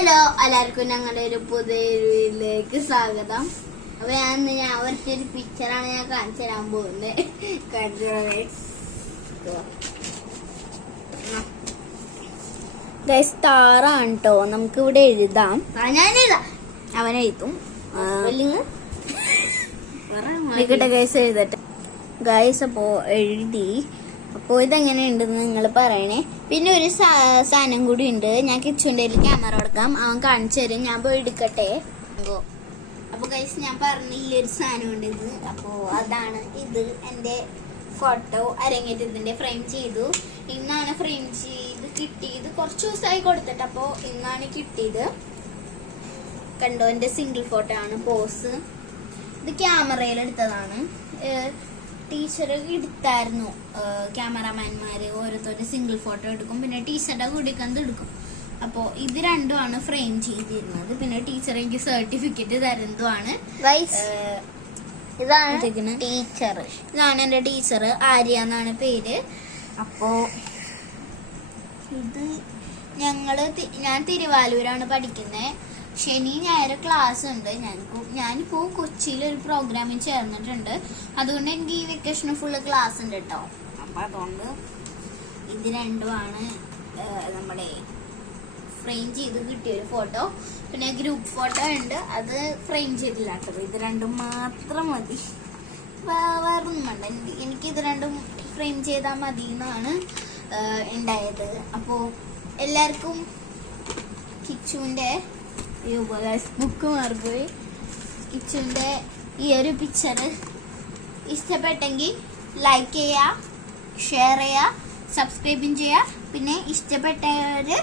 Hello എല്ലാവർക്കും ഞങ്ങളുടെ ഒരു പുതിയ വീഡിയോയിലേക്ക് സ്വാഗതം. അപ്പൊ ഞാൻ ഒറ്റൊരു പിക്ചറാണ് ഞാൻ കാണിച്ചു തരാൻ പോകുന്നത്. താറാണ് കേട്ടോ. നമുക്ക് ഇവിടെ എഴുതാം. ഞാനെഴുതാം, അവനെഴുതും. ഗൈസ് എഴുതട്ടെ. ഗൈസ് അപ്പോ എഴുതി. അപ്പോൾ ഇതെങ്ങനെയുണ്ടെന്ന് നിങ്ങൾ പറയണേ. പിന്നെ ഒരു സാധനം കൂടി ഉണ്ട്. ഞാൻ കിച്ചുൻ്റെ ക്യാമറ കൊടുക്കാം, അവൻ കാണിച്ചു തരും. ഞാൻ പോയി എടുക്കട്ടെ. അപ്പൊ ഗൈസ് ഞാൻ പറഞ്ഞ ഈ ഒരു സാധനം ഉണ്ട് ഇത്. അപ്പോ അതാണ് ഇത്. എന്റെ ഫോട്ടോ അരങ്ങേറ്റത്തിന്റെ ഫ്രെയിം ചെയ്തു. ഇന്നാണ് ഫ്രെയിം ചെയ്ത് കിട്ടിയത്. കുറച്ച് ദിവസമായി കൊടുത്തിട്ട്. അപ്പോ ഇന്നാണ് കിട്ടിയത്. കണ്ടോ, എന്റെ സിംഗിൾ ഫോട്ടോ ആണ്. പോസ് ഇത് ക്യാമറയിൽ എടുത്തതാണ്. ടീച്ചർ എടുത്തായിരുന്നു. ക്യാമറമാൻമാര് ഓരോരുത്തരുടെ സിംഗിൾ ഫോട്ടോ എടുക്കും, പിന്നെ ടീച്ചറുടെ കൂടെ എടുക്കും. അപ്പോൾ ഇത് രണ്ടുമാണ് ഫ്രെയിം ചെയ്തിരുന്നത്. പിന്നെ ടീച്ചർ എനിക്ക് സർട്ടിഫിക്കറ്റ് തരുന്നതുമാണ്. ഇതാണ് ടീച്ചർ. ഇതാണ് എന്റെ ടീച്ചർ, ആര്യ എന്നാണ് പേര്. അപ്പോ ഇത് ഞാൻ തിരുവാലൂരാണ് പഠിക്കുന്നത്. ശനി ഞായർ ക്ലാസ് ഉണ്ട്. ഞാനിപ്പോ കൊച്ചിയിൽ ഒരു പ്രോഗ്രാമിൽ ചേർന്നിട്ടുണ്ട്. അതുകൊണ്ട് എനിക്ക് ഈ വെക്കേഷന് ഫുള്ള് ക്ലാസ് ഉണ്ട് കേട്ടോ. അപ്പൊ അതുകൊണ്ട് ഇത് രണ്ടുമാണ് നമ്മുടെ ഫ്രെയിം ചെയ്ത് കിട്ടിയൊരു ഫോട്ടോ. പിന്നെ ഗ്രൂപ്പ് ഫോട്ടോ ഉണ്ട്, അത് ഫ്രെയിം ചെയ്തില്ല കേട്ടോ. ഇത് രണ്ടും മാത്രം മതി, വേറൊന്നും വേണ്ട. എനിക്ക് ഇത് രണ്ടും ഫ്രെയിം ചെയ്താൽ മതി എന്നാണ് ഉണ്ടായത്. അപ്പോ എല്ലാവർക്കും കിച്ചുവിന്റെ ബുക്ക് മാറിപ്പോയി. കിച്ചുവിന്റെ ഈ ഒരു പിക്ചർ ഇഷ്ടപ്പെട്ടെങ്കിൽ ലൈക്ക് ചെയ്യുക, ഷെയർ ചെയ്യുക, സബ്സ്ക്രൈബും ചെയ്യുക. പിന്നെ ഇഷ്ടപ്പെട്ടവര്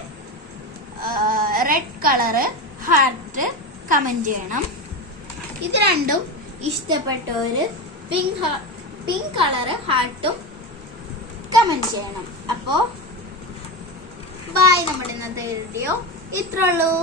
റെഡ് കളറ് ഹാർട്ട് കമന്റ് ചെയ്യണം. ഇത് രണ്ടും ഇഷ്ടപ്പെട്ടവര് പിങ്ക് കളറ് ഹാർട്ടും കമന്റ് ചെയ്യണം. അപ്പോ ബൈ. നമ്മുടെ ഇന്നത്തെ വീഡിയോ ഇത്രേ ഉള്ളൂ.